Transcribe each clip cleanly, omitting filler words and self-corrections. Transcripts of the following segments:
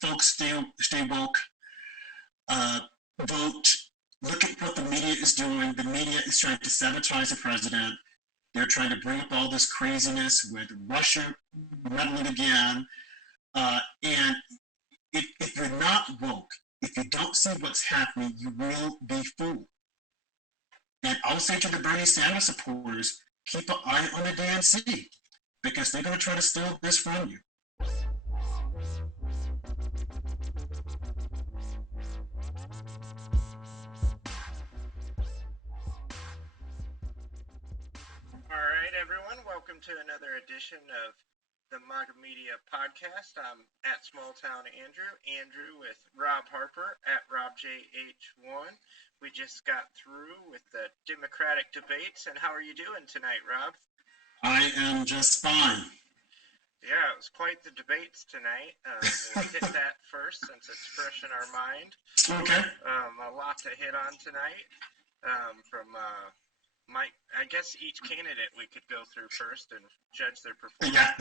folks, stay woke, uh, vote. Look at what the media is doing. The media is trying to sabotage the president. They're trying to bring up all this craziness with Russia meddling again. And if you're not woke, if you don't see what's happening, you will be fooled. And I'll say to the Bernie Sanders supporters, keep an eye on the DNC because they're going to try to steal this from you. All right, everyone, welcome to another edition of the MAGA Media Podcast. I'm at Small Town Andrew with Rob Harper at RobJH1. We just got through with the Democratic debates, and how are you doing tonight, Rob? I am just fine. Yeah, it was quite the debates tonight. We'll hit that first since it's fresh in our mind. Okay. A lot to hit on tonight from Mike. I guess each candidate we could go through first and judge their performance. Yeah.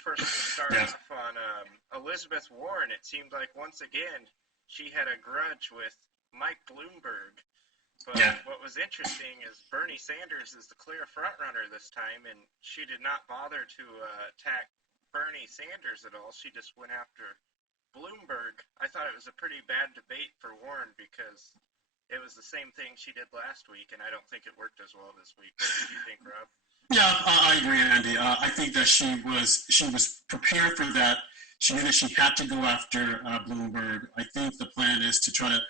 First, we'll start off on Elizabeth Warren. It seemed like once again she had a grudge with Mike Bloomberg. But what was interesting is Bernie Sanders is the clear frontrunner this time, and she did not bother to attack Bernie Sanders at all. She just went after Bloomberg. I thought it was a pretty bad debate for Warren because it was the same thing she did last week, and I don't think it worked as well this week. What did you think, Rob? Yeah, I agree, Andy. I think that she was prepared for that. She knew that she had to go after Bloomberg. I think the plan is to try to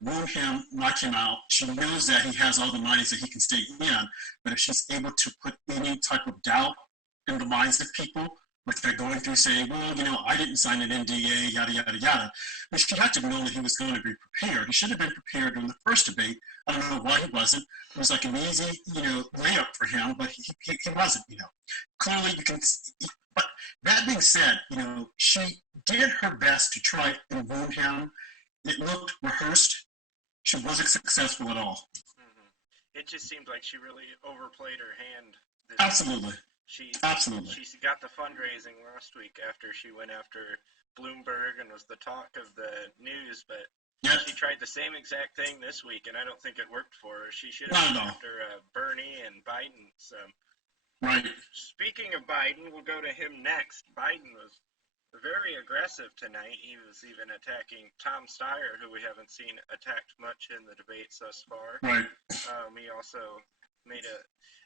wound him, knock him out. She knows that he has all the minds that he can stay in, but if she's able to put any type of doubt in the minds of people, which they're going through saying, well, I didn't sign an NDA, yada, yada, yada. But she had to know that he was going to be prepared. He should have been prepared in the first debate. I don't know why he wasn't. It was like an easy, layup for him, but he wasn't, Clearly you can see, but that being said, she did her best to try and wound him. It looked rehearsed. She wasn't successful at all. Mm-hmm. It just seemed like she really overplayed her hand. Absolutely. Absolutely. She got the fundraising last week after she went after Bloomberg and was the talk of the news, but she tried the same exact thing this week, and I don't think it worked for her. She should have gone after Bernie and Biden. So. Right. Speaking of Biden, we'll go to him next. Biden was very aggressive tonight. He was even attacking Tom Steyer, who we haven't seen attacked much in the debates thus far. Right. He also made a...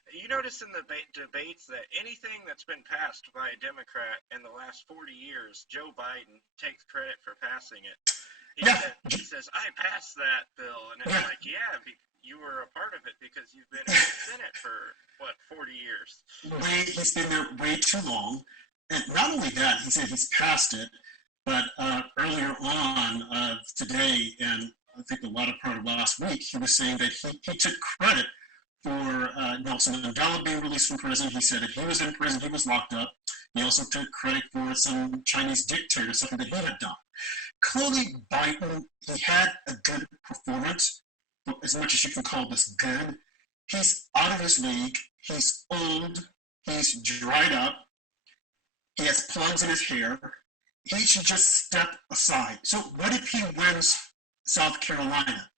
You notice in the debates that anything that's been passed by a Democrat in the last 40 years, Joe Biden takes credit for passing it. He says, I passed that bill. And it's like, you were a part of it because you've been in the Senate for, 40 years? He's been there way too long. And not only that, he said he's passed it, but earlier on today, and I think the latter part of last week, he was saying that he took credit for Nelson Mandela being released from prison. He said that he was in prison, he was locked up. He also took credit for some Chinese dictator, something that he had done. Clearly, Biden, he had a good performance, as much as you can call this good. He's out of his league. He's old. He's dried up. He has plugs in his hair. He should just step aside. So what if he wins South Carolina?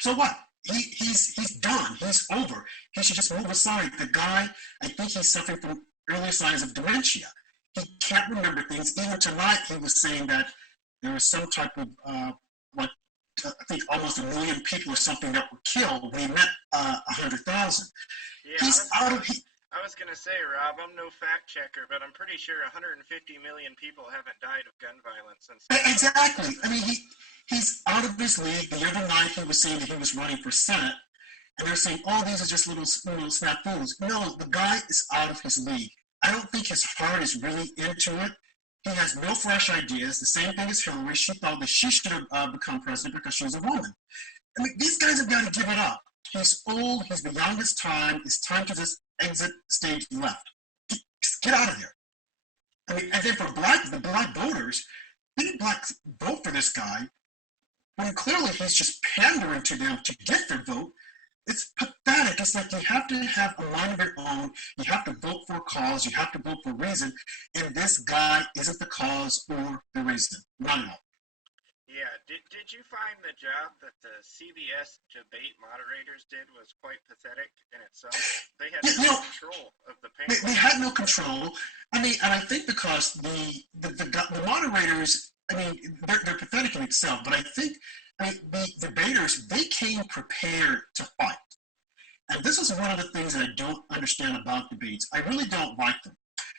So what? He's done. He's over. He should just move aside. The guy, I think he's suffering from early signs of dementia. He can't remember things. Even tonight, he was saying that there was some type of, I think almost 1 million people or something that were killed when he met 100,000. Yeah, he's out of... I was going to say, Rob, I'm no fact checker, but I'm pretty sure 150 million people haven't died of gun violence. Exactly. I mean, he's out of his league. The other night he was saying that he was running for Senate, and they're saying, oh, these are just little snafus. No, the guy is out of his league. I don't think his heart is really into it. He has no fresh ideas. The same thing as Hillary. She thought that she should have become president because she's a woman. I mean, these guys have got to give it up. He's old. He's beyond his time. It's time to just exit stage left. Just get out of there. I mean, and then for the black voters, didn't blacks vote for this guy when clearly he's just pandering to them to get their vote? It's pathetic. It's like you have to have a mind of your own. You have to vote for a cause. You have to vote for a reason. And this guy isn't the cause or the reason. Not at all. Yeah, did you find the job that the CBS debate moderators did was quite pathetic in itself? They had no control of the panel. They had no control. I mean, and I think because the moderators, I mean, they're pathetic in itself, but I think the debaters, they came prepared to fight. And this is one of the things that I don't understand about debates. I really don't like them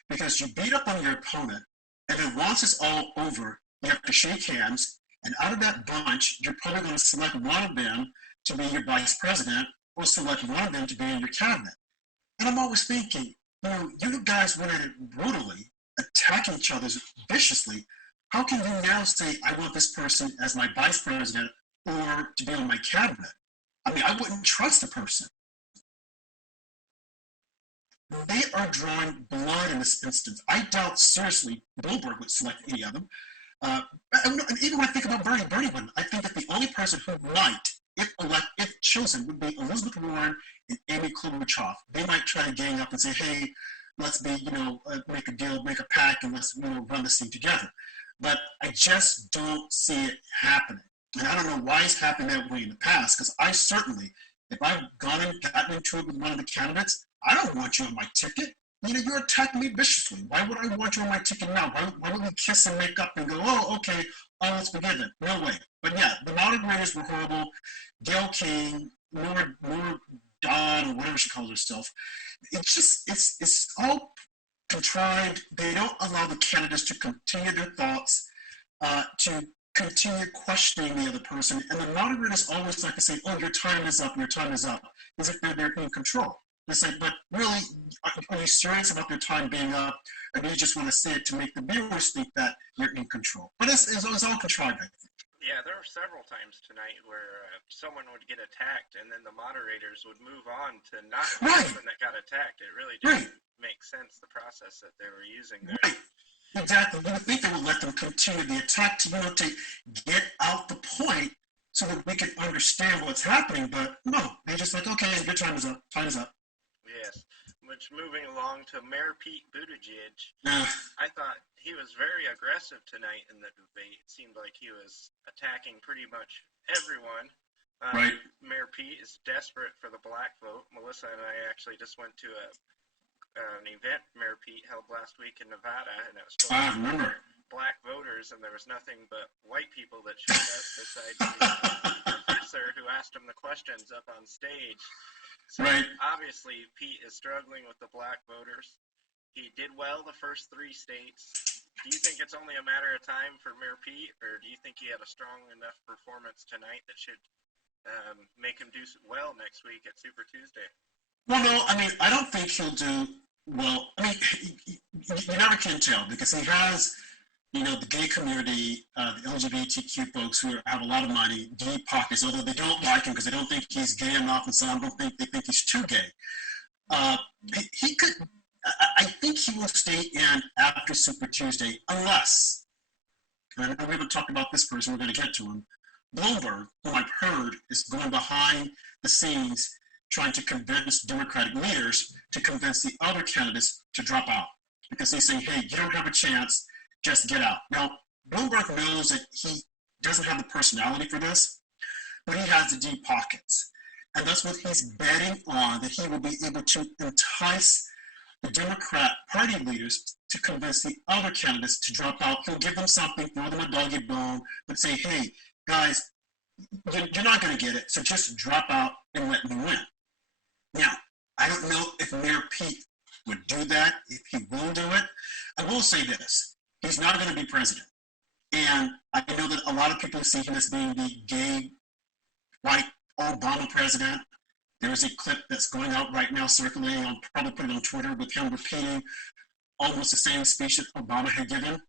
because you beat up on your opponent, and then once it's all over, you have to shake hands. And out of that bunch, you're probably going to select one of them to be your vice president or select one of them to be in your cabinet. And I'm always thinking, you guys went at it brutally, attacking each other viciously. How can you now say, I want this person as my vice president or to be on my cabinet? I mean, I wouldn't trust the person. They are drawing blood in this instance. I doubt seriously Bloomberg would select any of them. And even when I think about Bernie wouldn't. I think that the only person who might, if chosen, would be Elizabeth Warren and Amy Klobuchar. They might try to gang up and say, hey, let's make a deal, make a pact, and let's run this thing together. But I just don't see it happening. And I don't know why it's happened that way in the past, because I certainly, if I've gone and gotten into it with one of the candidates, I don't want you on my ticket. You're attacking me viciously. Why would I want you on my ticket now? Why would we kiss and make up and go, oh, okay, all is forgiven? No way. But yeah, the moderators were horrible. Gail King, Nora Dawn, or whatever she calls herself. It's all contrived. They don't allow the candidates to continue their thoughts, to continue questioning the other person. And the moderators always like to say, oh, your time is up, as if they're in control. It's like, but really, are you serious about their time being up, or do you just want to say it to make the viewers think that you're in control? But it's all contrived, I think. Yeah, there were several times tonight where someone would get attacked, and then the moderators would move on to not the person that got attacked. It really didn't make sense, the process that they were using there. Right. Exactly. You would think they would let them continue the attack to get out the point so that we can understand what's happening. But no, they're just like, okay, your time is up. Time is up. Yes. Which, moving along to Mayor Pete Buttigieg, I thought he was very aggressive tonight in the debate. It seemed like he was attacking pretty much everyone. Right. Mayor Pete is desperate for the black vote. Melissa and I actually just went to an event Mayor Pete held last week in Nevada, and it was supposed to be black voters, and there was nothing but white people that showed up besides the professor who asked him the questions up on stage. So obviously, Pete is struggling with the black voters. He did well the first 3 states. Do you think it's only a matter of time for Mayor Pete, or do you think he had a strong enough performance tonight that should make him do well next week at Super Tuesday? Well, no, I mean, I don't think he'll do well. I mean, you never can tell because he has, the gay community, the LGBTQ folks who have a lot of money, deep pockets, although they don't like him because they don't think he's gay enough, and some don't think they think he's too gay. He could, I think he will stay in after Super Tuesday unless, and we haven't talked about this person, we're going to get to him, Bloomberg, who I've heard is going behind the scenes trying to convince Democratic leaders to convince the other candidates to drop out because he's saying, hey, you don't have a chance, just get out. Now, Bloomberg knows that he doesn't have the personality for this, but he has the deep pockets. And that's what he's betting on, that he will be able to entice the Democrat Party leaders to convince the other candidates to drop out. He'll give them something, throw them a doggy bone, but say, hey, guys, you're not going to get it, so just drop out and let me win. Now, I don't know if Mayor Pete would do that, if he will do it. I will say this. He's not going to be president. And I know that a lot of people see him as being the gay, white Obama president. There is a clip that's going out right now circulating. I'll probably put it on Twitter with him repeating almost the same speech that Obama had given.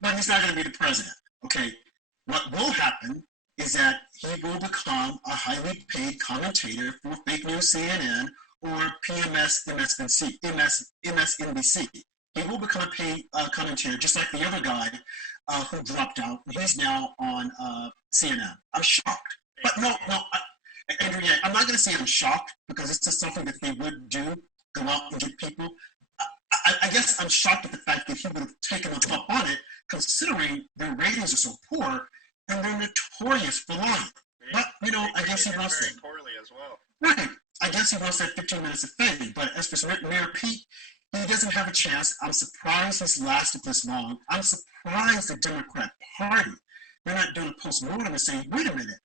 But he's not going to be the president. Okay, what will happen is that he will become a highly paid commentator for fake news CNN or MSNBC. He will become a paid commentator, just like the other guy who dropped out. He's now on CNN. I'm shocked. But no, Andrew, yeah, I'm not going to say I'm shocked because it's just something that they would do, go out and get people. I guess I'm shocked at the fact that he would have taken them up on it, considering their ratings are so poor and they're notorious for lying. But, I guess he wants very poorly as well. Right. I guess he wants that 15 minutes of fame. But as for Mayor Pete, he doesn't have a chance. I'm surprised he's lasted this long. I'm surprised the Democrat Party, they're not doing a postmortem and saying, wait a minute,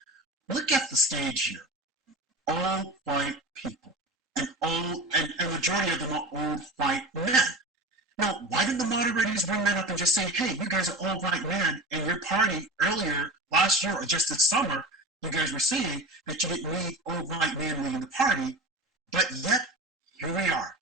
look at the stage here. All white people. And a majority of them are old white men. Now, why didn't the moderators bring that up and just say, hey, you guys are old white men, and your party earlier last year or just this summer, you guys were saying that you didn't need old white men leading the party, but yet here we are,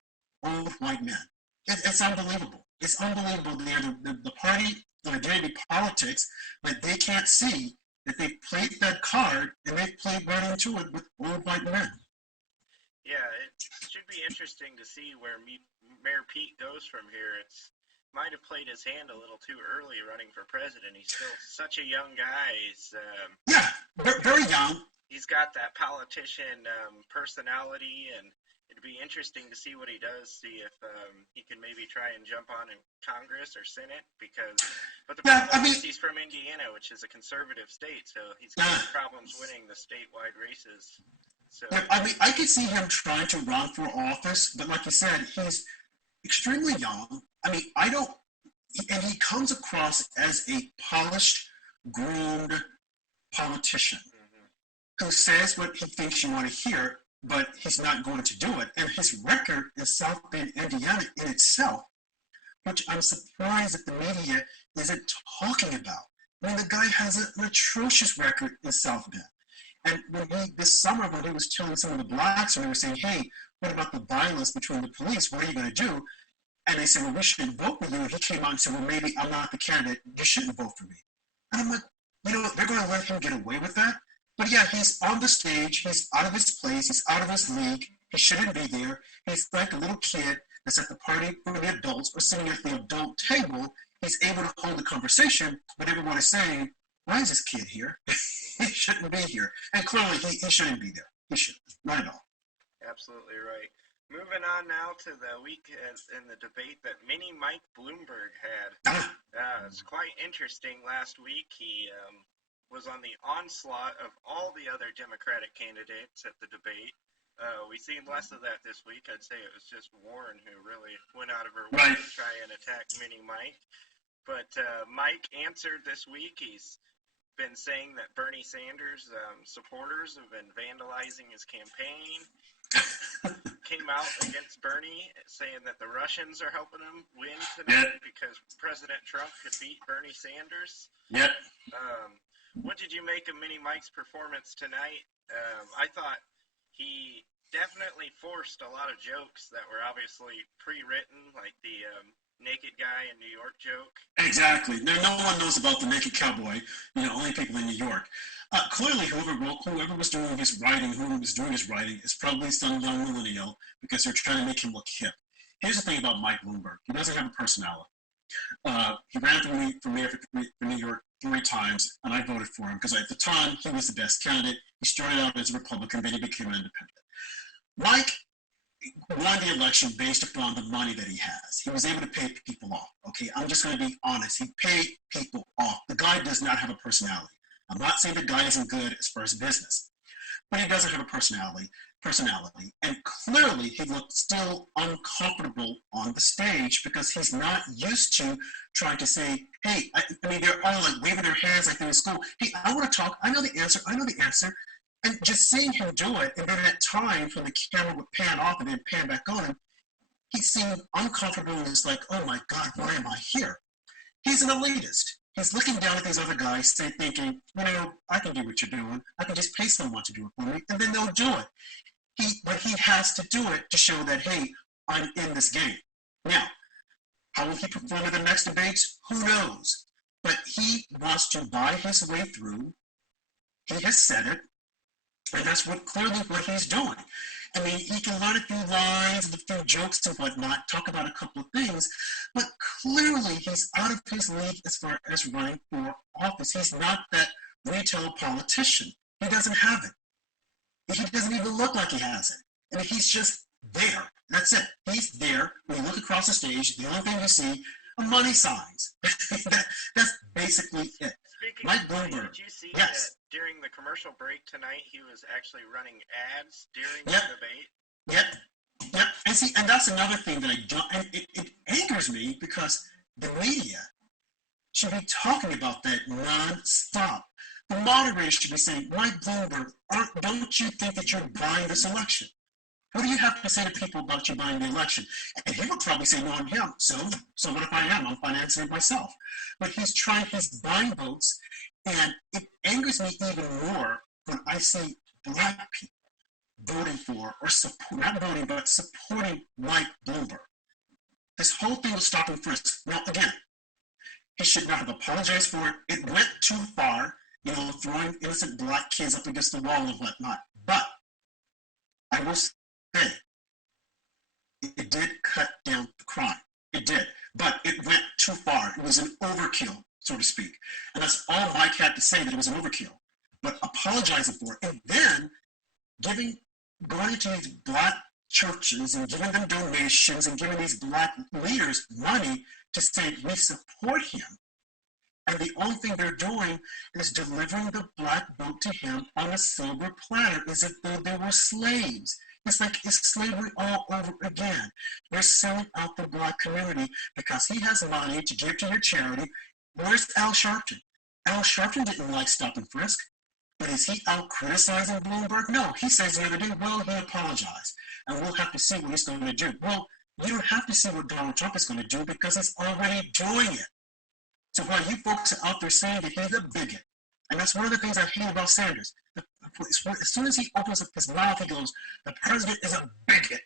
old white men. It's unbelievable. It's unbelievable. The party, the dirty politics, but they can't see that they played that card and they played right into it with old white men. Yeah, it should be interesting to see where Mayor Pete goes from here. It's might have played his hand a little too early running for president. He's still such a young guy. He's very young. He's got that politician personality, and it'd be interesting to see what he does. See if he can maybe try and jump on in Congress or Senate. But the problem is he's from Indiana, which is a conservative state, so he's got problems winning the statewide races. So, I could see him trying to run for office, but like you said, he's extremely young. And he comes across as a polished, groomed politician who says what he thinks you want to hear, but he's not going to do it. And his record in South Bend, Indiana in itself, which I'm surprised that the media isn't talking about. The guy has an atrocious record in South Bend. And this summer, when he was telling some of the blacks, when they were saying, hey, what about the violence between the police? What are you going to do? And they said, well, we shouldn't vote for you. And he came out and said, well, maybe I'm not the candidate. You shouldn't vote for me. And I'm like, they're going to let him get away with that? But yeah, he's on the stage. He's out of his place. He's out of his league. He shouldn't be there. He's like a little kid that's at the party for the adults or sitting at the adult table. He's able to hold the conversation, but everyone is saying, why is this kid here? He shouldn't be here. And clearly, he shouldn't be there. He shouldn't. Not at all. Absolutely right. Moving on now to the week in the debate that Mini Mike Bloomberg had. It's quite interesting. Last week, he was on the onslaught of all the other Democratic candidates at the debate. We've seen less of that this week. I'd say it was just Warren who really went out of her way to try and attack Mini Mike. But Mike answered this week. He's been saying that Bernie Sanders supporters have been vandalizing his campaign. Came out against Bernie saying that the Russians are helping him win tonight because President Trump could beat Bernie Sanders. Yep. What did you make of Mini Mike's performance tonight? I thought he definitely forced a lot of jokes that were obviously pre-written, like the naked guy in New York joke. Exactly. No one knows about the naked cowboy. Only people in New York. Clearly, whoever was doing his writing is probably some young millennial because they're trying to make him look hip. Here's the thing about Mike Bloomberg. He doesn't have a personality. He ran for mayor for New York 3 times, and I voted for him because at the time, he was the best candidate. He started out as a Republican, then he became an independent. Mike won the election based upon the money that he has. He was able to pay people off. Okay, I'm just going to be honest. He paid people off. The guy does not have a personality. I'm not saying the guy isn't good as far as business, but he doesn't have a personality. And clearly, he looked still uncomfortable on the stage because he's not used to trying to say, hey, they're all like waving their hands like they're in school. Hey, I want to talk. I know the answer. And just seeing him do it, and then at times when the camera would pan off and then pan back on him, he seemed uncomfortable and was like, oh my God, why am I here? He's an elitist. He's looking down at these other guys thinking, I can do what you're doing. I can just pay someone to do it for me, and then they'll do it. But he has to do it to show that, hey, I'm in this game. Now, how will he perform in the next debates? Who knows? But he wants to buy his way through. He has said it. And that's clearly what he's doing. He can learn a few lines, a few jokes and whatnot, talk about a couple of things, but clearly he's out of his league as far as running for office. He's not that retail politician. He doesn't have it. He doesn't even look like he has it. I mean, he's just there. That's it. He's there. When you look across the stage, the only thing you see are money signs. That's basically it. Speaking Mike of money, Bloomberg. did you see Yes. that during the commercial break tonight, he was actually running ads during Yep. the debate? Yep. And see, and that's another thing that I don't, and it angers me because the media should be talking about that non-stop. The moderators should be saying, Mike Bloomberg, don't you think that you're buying this election? What do you have to say to people about you buying the election? And he would probably say, no, I'm him. So what if I am? I'm financing it myself. But he's buying votes, and it angers me even more when I see black people voting for, or not voting, but supporting Mike Bloomberg. This whole thing was stop and frisk. Now, again, he should not have apologized for it. It went too far, throwing innocent black kids up against the wall and whatnot. But I will say, it did cut down the crime. It did. But it went too far. It was an overkill, so to speak. And that's all Mike had to say, that it was an overkill. But apologizing for it, and then going into these black churches and giving them donations and giving these black leaders money to say we support him. And the only thing they're doing is delivering the black vote to him on a silver platter as if though they were slaves. It's like it's slavery all over again. They're selling out the black community because he has money to give to your charity. Where's Al Sharpton? Al Sharpton didn't like stop and frisk. But is he out criticizing Bloomberg? No, he says the other day, well, he apologized. And we'll have to see what he's going to do. Well, you don't have to see what Donald Trump is going to do because he's already doing it. So while you folks are out there saying that he's a bigot, and that's one of the things I hate about Sanders. As soon as he opens up his mouth, he goes, the president is a bigot.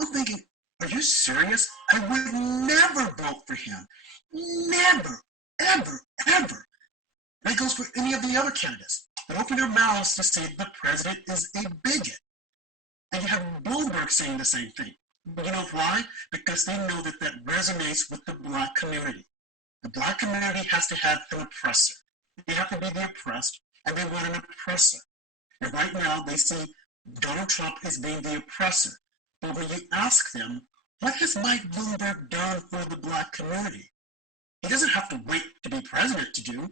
I'm thinking, are you serious? I would never vote for him. Never, ever, ever. That goes for any of the other candidates that open their mouths to say the president is a bigot. And you have Bloomberg saying the same thing. You know why? Because they know that that resonates with the black community. The black community has to have an oppressor. They have to be the oppressed, and they want an oppressor. And right now, they see Donald Trump as being the oppressor. But when you ask them, what has Mike Bloomberg done for the black community? He doesn't have to wait to be president to do.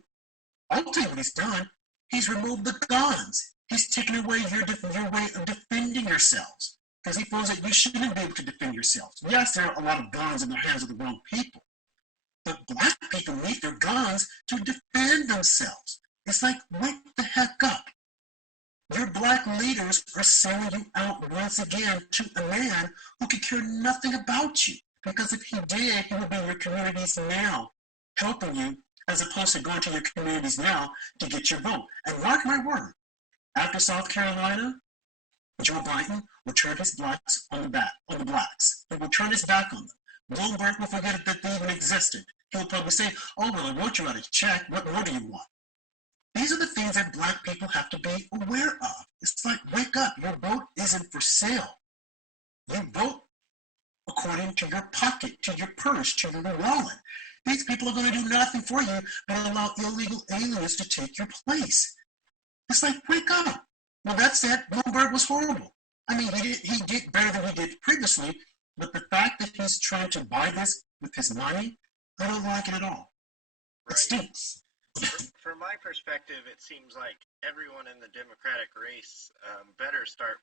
I'll tell you what he's done. He's removed the guns. He's taken away your way of defending yourselves. Because he feels that you shouldn't be able to defend yourselves. Yes, there are a lot of guns in the hands of the wrong people. But black people need their guns to defend themselves. It's like, wake the heck up. Your black leaders are selling you out once again to a man who could care nothing about you. Because if he did, he would be in your communities now, helping you, as opposed to going to your communities now to get your vote. And mark my word, after South Carolina, Joe Biden will turn his blacks on the blacks. He will turn his back on them. Bloomberg will forget that they even existed. He'll probably say, oh, well, I want you out of check. What more do you want? These are the things that black people have to be aware of. It's like, wake up. Your vote isn't for sale. You vote according to your pocket, to your purse, to your wallet. These people are going to do nothing for you but allow illegal aliens to take your place. It's like, wake up. Well, that said, Bloomberg was horrible. I mean, he did better than he did previously, but the fact that he's trying to buy this with his money, I don't like it at all. It stinks. From my perspective, it seems like everyone in the Democratic race better start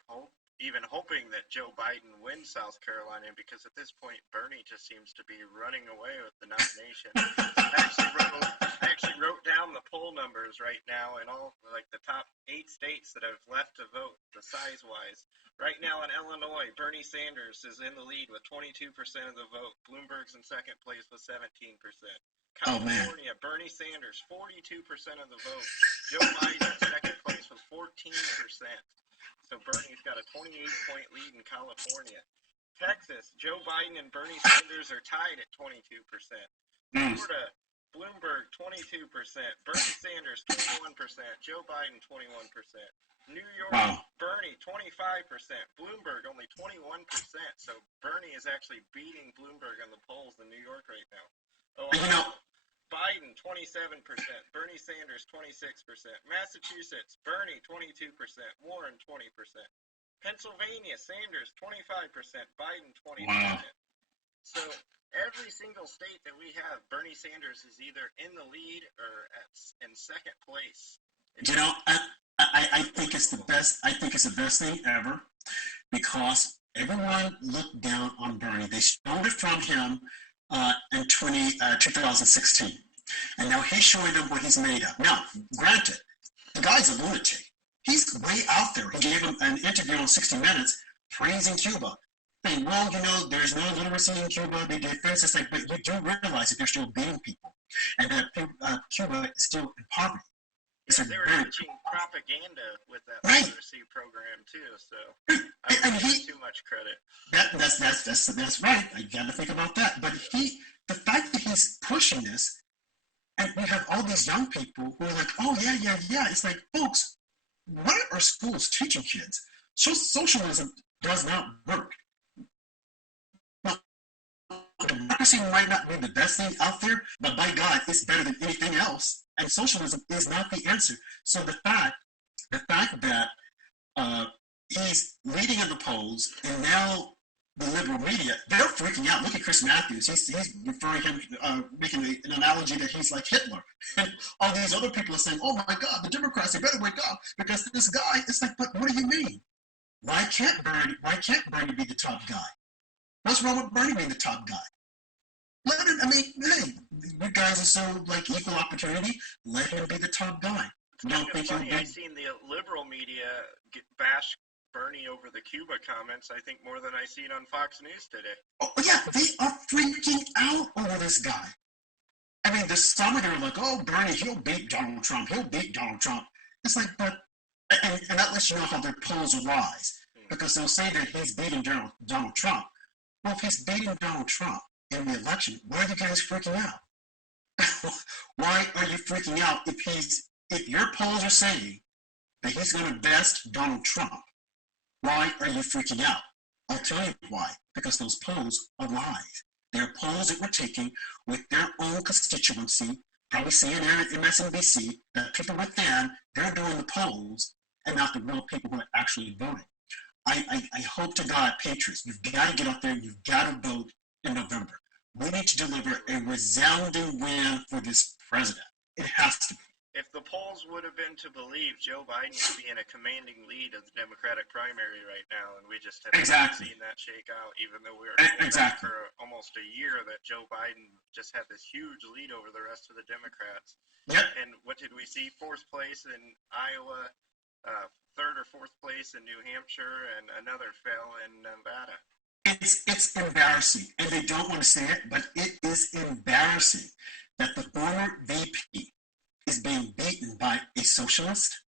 even hoping that Joe Biden wins South Carolina, because at this point, Bernie just seems to be running away with the nomination. I actually wrote down the poll numbers right now in all, like, the top 8 states that have left to vote, the size-wise. Right now in Illinois, Bernie Sanders is in the lead with 22% of the vote. Bloomberg's in second place with 17%. California, Bernie Sanders, 42% of the vote. Joe Biden in second place with 14%. So Bernie's got a 28-point lead in California. Texas, Joe Biden and Bernie Sanders are tied at 22%. Florida, Bloomberg, 22%. Bernie Sanders, 21%. Joe Biden, 21%. New York, Bernie, 25%. Bloomberg, only 21%. So Bernie is actually beating Bloomberg on the polls in New York right now. Biden 27%, Bernie Sanders 26%, Massachusetts Bernie 22%, Warren 20%, Pennsylvania Sanders 25%, Biden 20%. Wow. So every single state that we have, Bernie Sanders is either in the lead or in second place. You know, I think it's the best. I think it's the best thing ever because everyone looked down on Bernie. They stole it from him in 2016. And now he's showing them what he's made of. Now, granted, the guy's a lunatic. He's way out there. He gave him an interview on 60 Minutes praising Cuba. Saying, well, you know, there's no literacy in Cuba. They did this. It's like, but you do realize that they're still beating people. And that Cuba is still in poverty. Yeah, they were teaching propaganda with that literacy program too, so I don't give too much credit. That's right. I got to think about that. But the fact that he's pushing this, and we have all these young people who are like, oh yeah. It's like, folks, what are schools teaching kids? Socialism does not work. Well, democracy might not be the best thing out there, but by God, it's better than anything else. And socialism is not the answer. So the fact that he's leading in the polls, and now the liberal media, they're freaking out. Look at Chris Matthews. He's referring him, making an analogy that he's like Hitler. And all these other people are saying, oh my God, the Democrats, they better wake up because this guy, it's like, but what do you mean? Why can't Bernie be the top guy? What's wrong with Bernie being the top guy? Let him, I mean, hey, you guys are so like equal opportunity. Let him be the top guy. I've seen the liberal media bash Bernie over the Cuba comments, I think, more than I seen on Fox News today. Oh, yeah, they are freaking out over this guy. I mean, this summer they were like, oh, Bernie, he'll beat Donald Trump. It's like, but, and that lets you know how their polls will rise. Because they'll say that he's beating Donald Trump. Well, if he's beating Donald Trump in the election, why are you guys freaking out? Why are you freaking out if your polls are saying that he's going to best Donald Trump? Why are you freaking out? I'll tell you why. Because those polls are lies. They're polls that we're taking with their own constituency, probably CNN and MSNBC, that people within, they're doing the polls and not the real people who are actually voting. I hope to God, patriots, you've got to get out there, you've got to vote in November. We need to deliver a resounding win for this president. It has to be. If the polls would have been to believe, Joe Biden would be in a commanding lead of the Democratic primary right now, and we just haven't seen that shake out, even though we were for almost a year that Joe Biden just had this huge lead over the rest of the Democrats. Yep. And what did we see? Fourth place in Iowa, third or fourth place in New Hampshire, and another fell in Nevada. It's embarrassing, and they don't want to say it, but it is embarrassing that the former VP is being beaten by a socialist.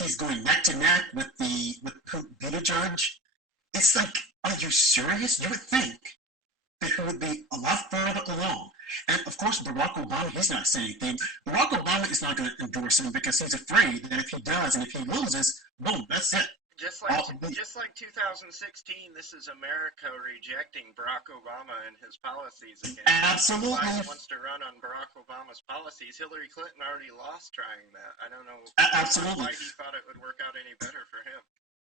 He's going neck to neck with Buttigieg. It's like, are you serious? You would think that he would be a lot further along. And of course, Barack Obama, he's not saying anything. Barack Obama is not going to endorse him because he's afraid that if he does and if he loses, boom, that's it. Just like 2016, this is America rejecting Barack Obama and his policies again. Absolutely. Biden wants to run on Barack Obama's policies. Hillary Clinton already lost trying that. I don't know why he thought it would work out any better for him.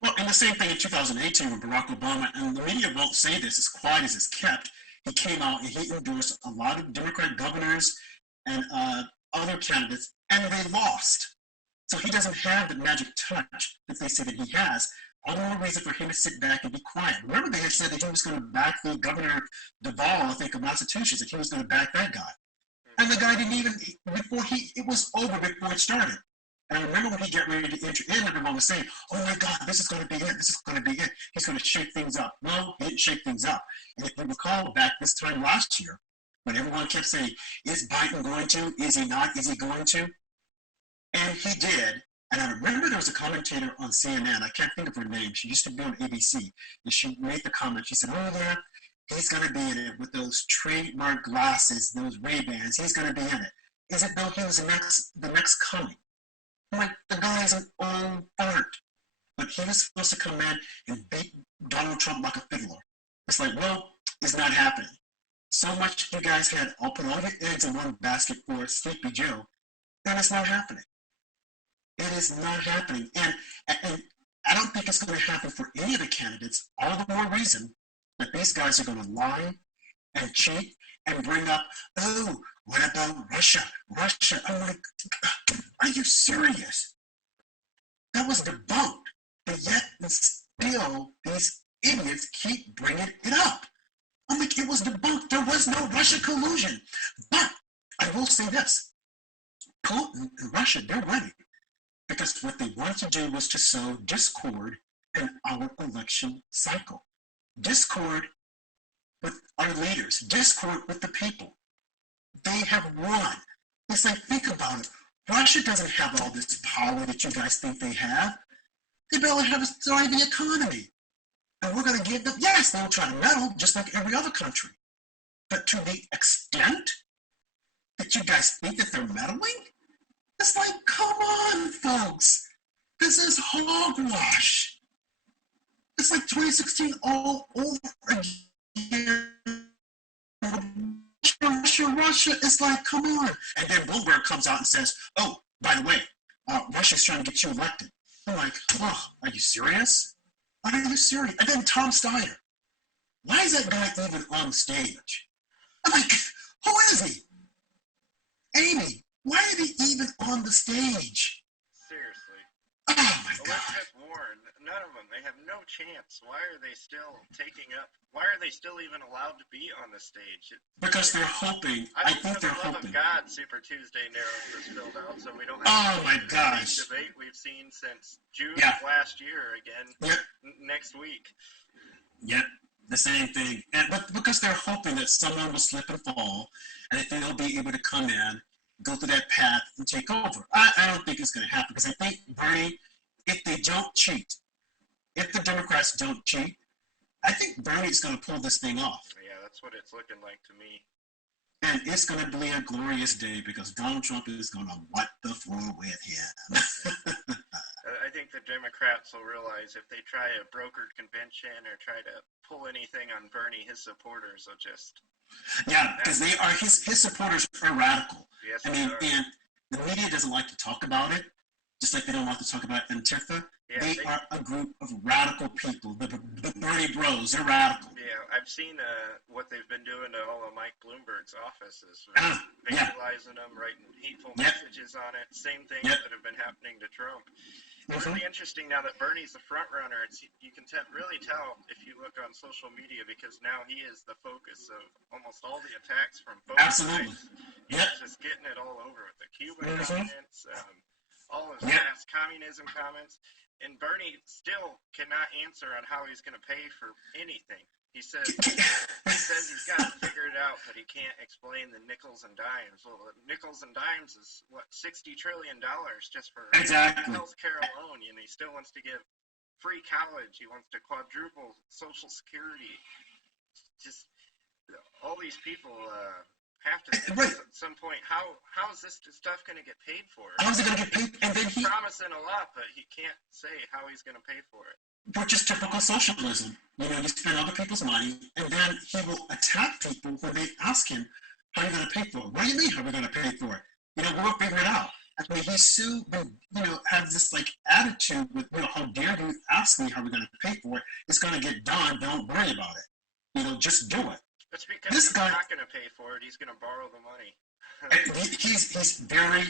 Well, and the same thing in 2018 with Barack Obama, and the media won't say this as quiet as it's kept. He came out and he endorsed a lot of Democrat governors and other candidates, and they lost. So he doesn't have the magic touch that they say that he has. All the more reason for him to sit back and be quiet. Remember, they had said that he was going to back the Governor Deval, I think, of Massachusetts, that he was going to back that guy. And the guy didn't even, it was over before it started. And I remember when he got ready to enter in, everyone was saying, oh my God, this is going to be it. This is going to be it. He's going to shake things up. No, he didn't shake things up. And if you recall back this time last year, when everyone kept saying, is Biden going to? Is he not? Is he going to? And he did. And I remember there was a commentator on CNN. I can't think of her name. She used to be on ABC. And she made the comment. She said, oh, yeah, he's going to be in it with those trademark glasses, those Ray-Bans. He's going to be in it. Is it though he was the next coming? I'm like, the guy's an old fart. But he was supposed to come in and beat Donald Trump like a fiddler. It's like, well, it's not happening. so much you guys had all put all your eggs in one basket for Sleepy Joe, then it's not happening. It is not happening. And I don't think it's going to happen for any of the candidates. All the more reason that these guys are going to lie and cheat and bring up, oh, what about Russia? Russia. I'm like, are you serious? That was debunked. But yet, still, these idiots keep bringing it up. I'm like, it was debunked. There was no Russia collusion. But I will say this. Putin and Russia, they're winning. Because what they wanted to do was to sow discord in our election cycle. Discord with our leaders. Discord with the people. They have won. It's like, think about it. Russia doesn't have all this power that you guys think they have. They barely have a thriving economy. And we're going to give them, yes, they'll try to meddle just like every other country. But to the extent that you guys think that they're meddling, it's like, come on, folks. This is hogwash. It's like 2016 all over again. Russia. It's like, come on. And then Bloomberg comes out and says, oh, by the way, Russia's trying to get you elected. I'm like, oh, are you serious? Are you serious? And then Tom Steyer. Why is that guy even on stage? I'm like, who is he? Amy, why is he even on the stage? Seriously. Oh my God. Elizabeth Warren, none of them. They have no chance. Why are they still taking up? Why are they still even allowed to be on the stage? Because they're hoping. I think they're hoping. For the love of God, Super Tuesday narrative is filled out, so we don't have have the same debate we've seen since June of last year again next week. Yep, the same thing. But because they're hoping that someone will slip and fall, and that they'll be able to come in, go through that path, and take over. I don't think it's going to happen, because I think Bernie, if they don't cheat, if the Democrats don't cheat, I think Bernie is going to pull this thing off. Yeah, that's what it's looking like to me. And it's going to be a glorious day, because Donald Trump is going to wipe the floor with him. I think the Democrats will realize if they try a brokered convention or try to pull anything on Bernie, his supporters will just... Yeah, because they are his supporters are radical. Yes, I mean, and the media doesn't like to talk about it, just like they don't like to talk about Antifa. Yeah, they are a group of radical people. The Bernie Bros, they're radical. Yeah, I've seen what they've been doing to all of Mike Bloomberg's offices, vandalizing them, writing hateful messages on it. Same things that have been happening to Trump. It's really interesting now that Bernie's the front runner. You can really tell if you look on social media, because now he is the focus of almost all the attacks from both sides. He's just getting it all over with the Cuban comments, all of his past communism comments. And Bernie still cannot answer on how he's going to pay for anything. He says he's got it figured out, but he can't explain the nickels and dimes. Well, the nickels and dimes is, what, $60 trillion just for health care alone. And he still wants to give free college. He wants to quadruple Social Security. Just all these people have to think at some point, how is this stuff going to get paid for? How is it going to get paid? And then he's promising a lot, but he can't say how he's going to pay for it. Which is typical socialism. You know, you spend other people's money, and then he will attack people when they ask him, how are you going to pay for it? What do you mean, how are we going to pay for it? You know, we'll figure it out. I mean, he's so, you know, has this, like, attitude with, you know, how dare you ask me how we're going to pay for it? It's going to get done. Don't worry about it. You know, just do it. That's because he's not going to pay for it. He's going to borrow the money. he's very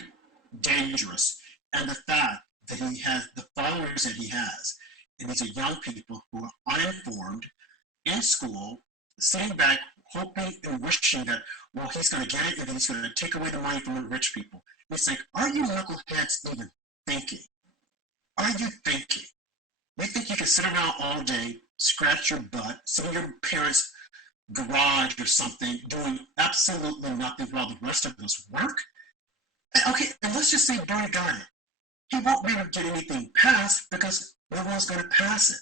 dangerous. And the fact that he has the followers that he has, and these are young people who are uninformed, in school, sitting back, hoping and wishing that, well, he's going to get it, and then he's going to take away the money from the rich people. And it's like, are you knuckleheads even thinking? Are you thinking? You think you can sit around all day, scratch your butt, sit in your parents' garage or something, doing absolutely nothing while the rest of us work? Okay, and let's just say Bernie got it. He won't be able to get anything passed because no one's going to pass it.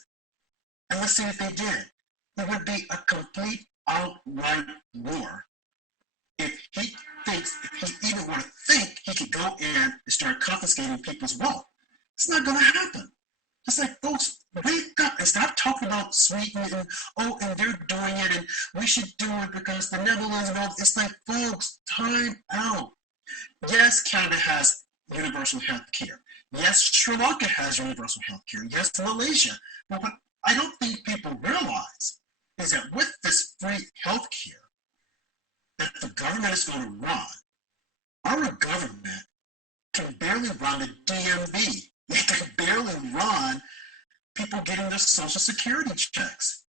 And let's say if they did, there would be a complete outright war. If he even want to think he could go in and start confiscating people's wealth, it's not going to happen. It's like, folks, Wake up and stop talking about sweetening and, oh, and they're doing it and we should do it because the Netherlands and all. It's like, folks, time out. Yes, Canada has universal health care. Yes, Sri Lanka has universal health care. Yes, Malaysia. But what I don't think people realize is that with this free health care that the government is going to run, our government can barely run the DMV. They can barely run people getting their social security checks.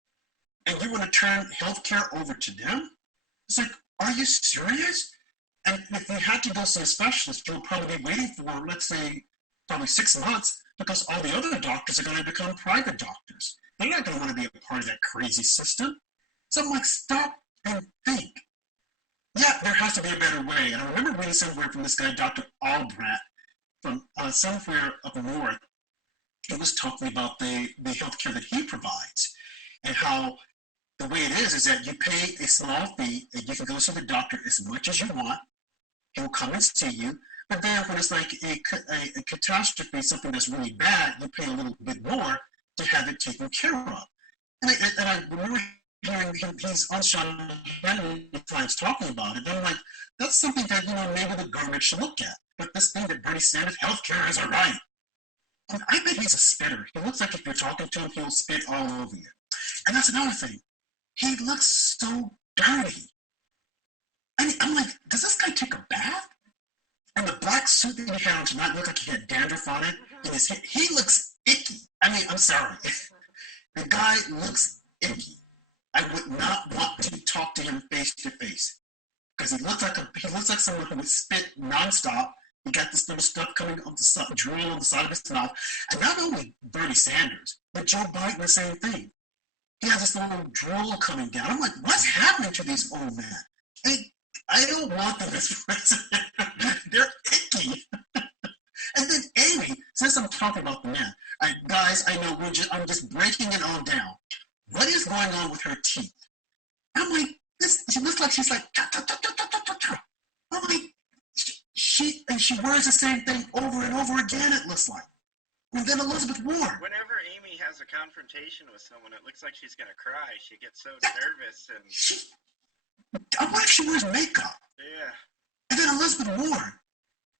And you want to turn healthcare over to them? It's like, are you serious? And if you had to go see a specialist, you'll probably be waiting for, let's say, probably 6 months because all the other doctors are going to become private doctors. They're not going to want to be a part of that crazy system. So I'm like, stop and think. Yeah, there has to be a better way. And I remember reading somewhere from this guy, Dr. Albrecht, from somewhere up north. He was talking about the healthcare that he provides and how the way it is that you pay a small fee and you can go see the doctor as much as you want. He will come and see you. But then when it's like a catastrophe, something that's really bad, you pay a little bit more to have it taken care of. And I remember hearing him, he's on Sean Hannity times talking about it. And I'm like, that's something that, maybe the government should look at. But this thing that Bernie Sanders, healthcare is a right. And I bet he's a spitter. He looks like if you're talking to him, he'll spit all over you. And that's another thing. He looks so dirty. I mean, I'm like, does this guy take a bath? And the black suit that he had on tonight looked like he had dandruff on it. And his hair, he looks icky. I mean, I'm sorry. The guy looks icky. I would not want to talk to him face to face because he looks like someone who would spit nonstop. He got this little stuff coming off the side, drool on the side of his mouth. And not only Bernie Sanders, but Joe Biden, the same thing. He has this little drool coming down. I'm like, what's happening to these old men? I don't want them as president. They're icky. And then Amy, since I'm talking about the men, guys, I know I'm just breaking it all down. What is going on with her teeth? I'm like, she looks like she's like, I'm like, she wears the same thing over and over again, it looks like. And then Elizabeth Warren. Whenever Amy has a confrontation with someone, it looks like she's going to cry. She gets so nervous. I wonder if she wears makeup. Yeah. And then Elizabeth Warren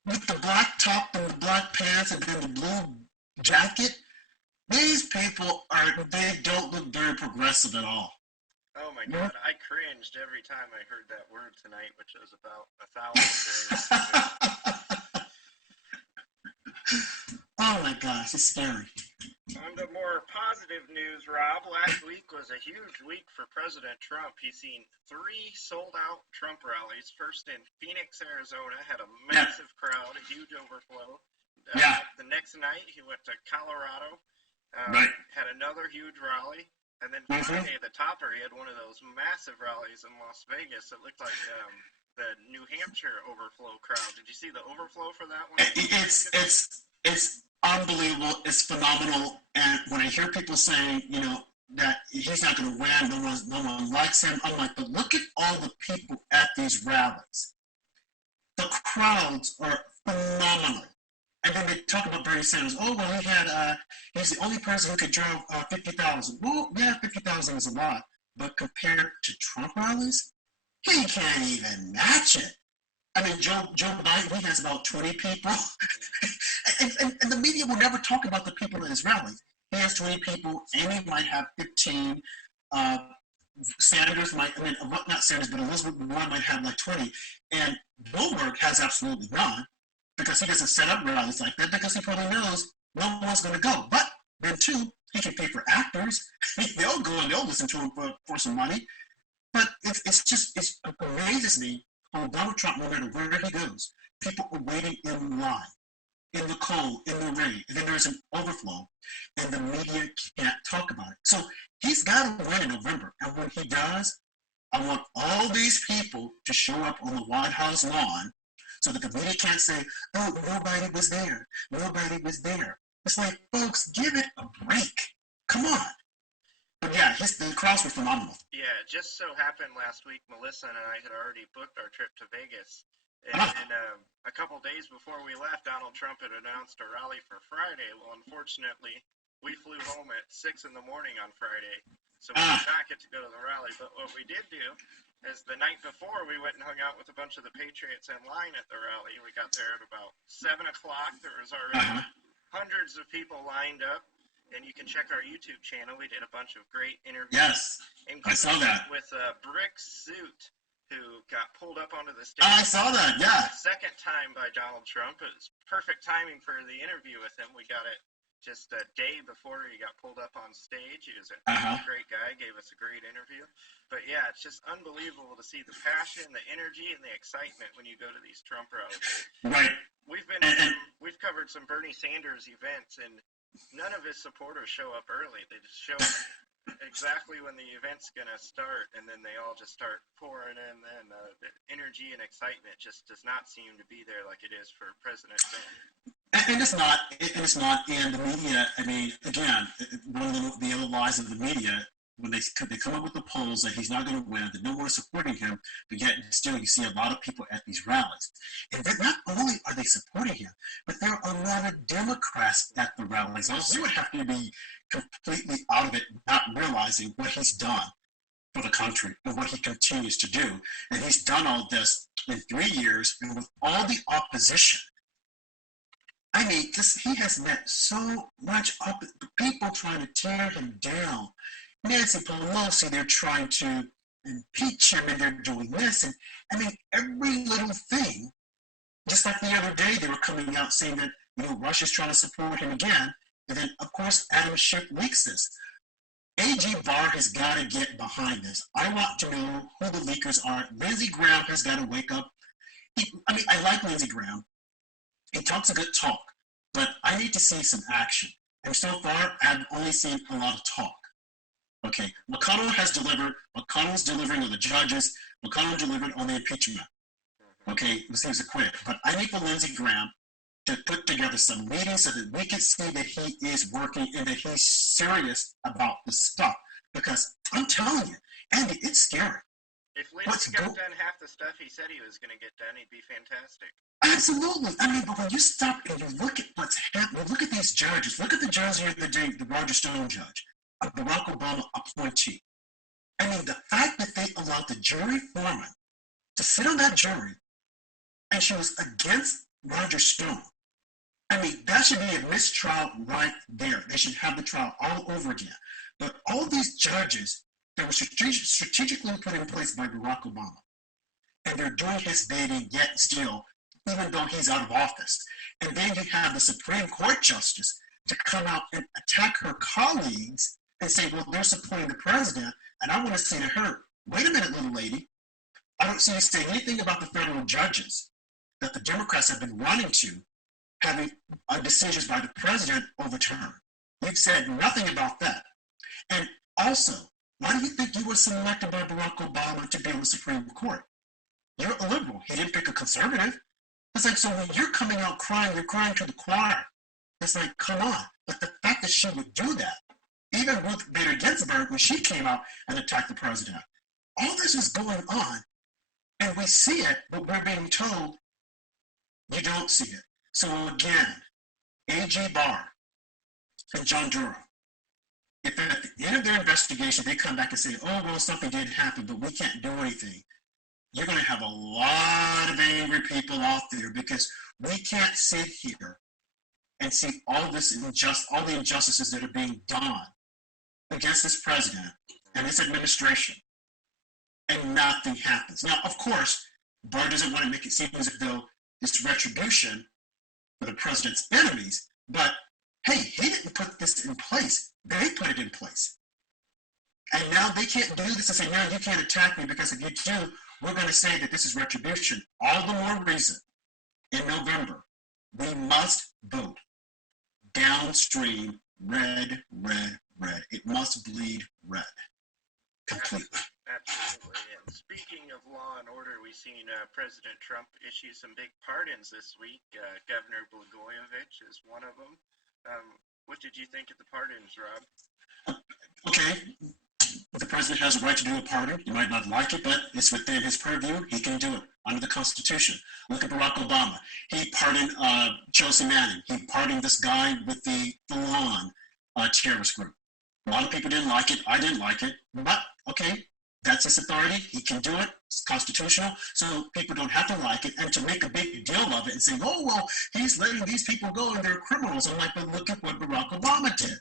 with the black top and the black pants and then the blue jacket. These people they don't look very progressive at all. Oh my God, I cringed every time I heard that word tonight, which was about 1,000 words. Oh my gosh, it's scary. On to more positive news, Rob. Last week was a huge week for President Trump. He's seen 3 sold-out Trump rallies. First in Phoenix, Arizona, had a massive crowd, a huge overflow. The next night, he went to Colorado, had another huge rally. And then Friday, the topper, he had one of those massive rallies in Las Vegas. It looked like the New Hampshire overflow crowd. Did you see the overflow for that one? It's unbelievable. It's phenomenal. And when I hear people saying, that he's not going to win, no one likes him, I'm like, but look at all the people at these rallies. The crowds are phenomenal. And then they talk about Bernie Sanders. Oh, well, he's the only person who could draw 50,000. Well, yeah, 50,000 is a lot. But compared to Trump rallies, he can't even match it. I mean, Joe Biden, he has about 20 people. and the media will never talk about the people at his rallies. He has 20 people. Amy might have 15. Sanders might, not Sanders, but Elizabeth Warren might have like 20. And Bloomberg has absolutely none because he doesn't set up rallies like that because he probably knows no one's going to go. But then, too, he can pay for actors. They'll go and they'll listen to him for some money. But it amazes me how Donald Trump, no matter where he goes, people are waiting in line, in the cold, in the rain, and then there's an overflow, and the media can't talk about it. So he's got to win in November. And when he does, I want all these people to show up on the White House lawn so that the media can't say, oh, nobody was there. Nobody was there. It's like, folks, give it a break. Come on. But yeah, the crowds were phenomenal. Yeah, it just so happened last week, Melissa and I had already booked our trip to Vegas. And a couple days before we left, Donald Trump had announced a rally for Friday. Well, unfortunately, we flew home at 6 in the morning on Friday, so we did not get to go to the rally. But what we did do is the night before, we went and hung out with a bunch of the Patriots in line at the rally. We got there at about 7 o'clock. There was already hundreds of people lined up, and you can check our YouTube channel. We did a bunch of great interviews. Yes, I saw that. With a brick suit who got pulled up onto the stage. I saw that, yeah. Second time by Donald Trump. It was perfect timing for the interview with him. We got it just a day before he got pulled up on stage. He was a great guy, gave us a great interview. But yeah, it's just unbelievable to see the passion, the energy, and the excitement when you go to these Trump rallies. Right. We've covered some Bernie Sanders events, and none of his supporters show up early. They just show up exactly when the event's going to start, and then they all just start pouring in, and the energy and excitement just does not seem to be there like it is for President Trump. And it's not. And the media, I mean, again, one of the other lies of the media, when they come up with the polls that he's not going to win, that no one is supporting him, but yet still you see a lot of people at these rallies. And not only are they supporting him, but there are a lot of Democrats at the rallies. Also, you would have to be completely out of it, not realizing what he's done for the country and what he continues to do. And he's done all this in 3 years, and with all the opposition. I mean, he has met so much people trying to tear him down. Nancy Pelosi, they're trying to impeach him, and they're doing this. And I mean, every little thing, just like the other day, they were coming out saying that, Russia's trying to support him again. And then, of course, Adam Schiff leaks this. AG Barr has got to get behind this. I want to know who the leakers are. Lindsey Graham has got to wake up. I like Lindsey Graham. He talks a good talk, but I need to see some action. And so far, I've only seen a lot of talk. Okay, McConnell has delivered. McConnell's delivering on the judges. McConnell delivered on the impeachment. Okay, it seems to quit. But I need for Lindsey Graham to put together some meetings so that we can see that he is working and that he's serious about the stuff. Because I'm telling you, Andy, it's scary. If Lindsey got done half the stuff he said he was going to get done, he'd be fantastic. Absolutely. I mean, but when you stop and you look at what's happening, look at these judges. Look at the judge the other day, the Roger Stone judge, a Barack Obama appointee. I mean, the fact that they allowed the jury foreman to sit on that jury, and she was against Roger Stone. I mean, that should be a mistrial right there. They should have the trial all over again. But all these judges that were strategically put in place by Barack Obama, and they're doing his bidding yet still, even though he's out of office. And then you have the Supreme Court justice to come out and attack her colleagues and say, well, they're supporting the president. And I want to say to her, wait a minute, little lady. I don't see you say anything about the federal judges that the Democrats have been running to having decisions by the president overturned. You've said nothing about that. And also, why do you think you were selected by Barack Obama to be on the Supreme Court? You're a liberal. He didn't pick a conservative. It's like, so when you're coming out crying, you're crying to the choir. It's like, come on. But the fact that she would do that, even Ruth Bader Ginsburg, when she came out and attacked the president, all this is going on, and we see it, but we're being told you don't see it. So again, A.G. Barr and John Durham, if at the end of their investigation they come back and say, oh, well, something did happen, but we can't do anything, you're going to have a lot of angry people out there, because we can't sit here and see all the injustices that are being done against this president and this administration, and nothing happens. Now, of course, Barr doesn't want to make it seem as if though it's retribution for the president's enemies, but hey, he didn't put this in place. They put it in place. And now they can't do this and say, no, you can't attack me, because if you do, we're going to say that this is retribution. All the more reason in November, we must vote downstream, red, red, red. It must bleed red. Completely. Absolutely. And speaking of law and order, we've seen President Trump issue some big pardons this week. Governor Blagojevich is one of them. What did you think of the pardons, Rob? Okay. The president has a right to do a pardon. You might not like it, but it's within his purview. He can do it under the Constitution. Look at Barack Obama. He pardoned Chelsea Manning. He pardoned this guy with the lawn terrorist group. A lot of people didn't like it. I didn't like it. But, okay, that's his authority. He can do it. It's constitutional. So people don't have to like it. And to make a big deal of it and say, oh, well, he's letting these people go and they're criminals. I'm like, but look at what Barack Obama did.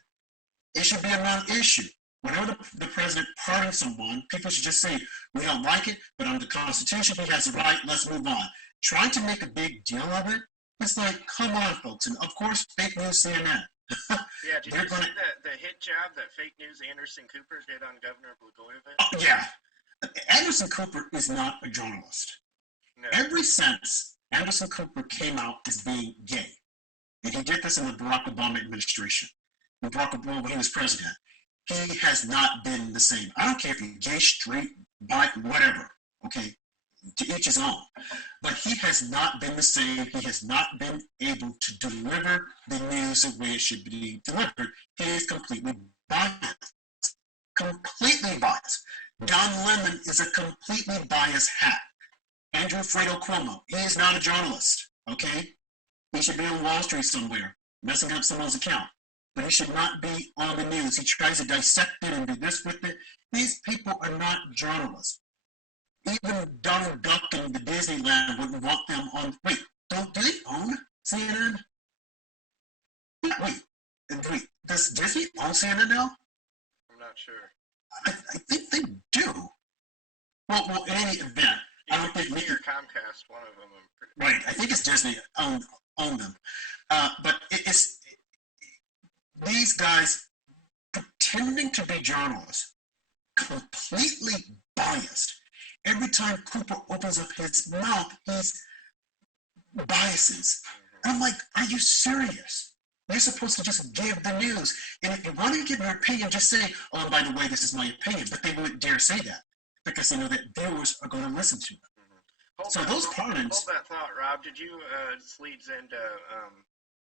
It should be a non-issue. Whenever the president pardons someone, people should just say, we don't like it, but under the Constitution, he has the right, let's move on. Trying to make a big deal of it, it's like, come on, folks. And of course, fake news CNN. Yeah, did you see the hit job that fake news Anderson Cooper did on Governor Blagojevich? Oh, yeah. Anderson Cooper is not a journalist. No. Ever since Anderson Cooper came out as being gay, and he did this in the Barack Obama administration, when Barack Obama, when he was president, he has not been the same. I don't care if he's gay, straight, bi, whatever, okay, to each his own. But he has not been the same. He has not been able to deliver the news the way it should be delivered. He is completely biased. Completely biased. Don Lemon is a completely biased hack. Andrew Fredo Cuomo, he is not a journalist, okay? He should be on Wall Street somewhere, messing up someone's account. But he should not be on the news. He tries to dissect it and do this with it. These people are not journalists. Even Donald Duck and the Disneyland wouldn't want them on. Wait, do they own CNN? Wait, does Disney own CNN now? I'm not sure. I think they do. Well, in any event, I don't think Disney or Comcast, one of them. Right, I think it's Disney own them. But it's these guys pretending to be journalists, completely biased. Every time Cooper opens up his mouth, he's biases. And I'm like, are you serious? You're supposed to just give the news. And if you want to give your opinion, just say, oh, by the way, this is my opinion. But they wouldn't dare say that because they know that viewers are going to listen to them. So those pardons. Hold that thought, Rob. Did you, this leads into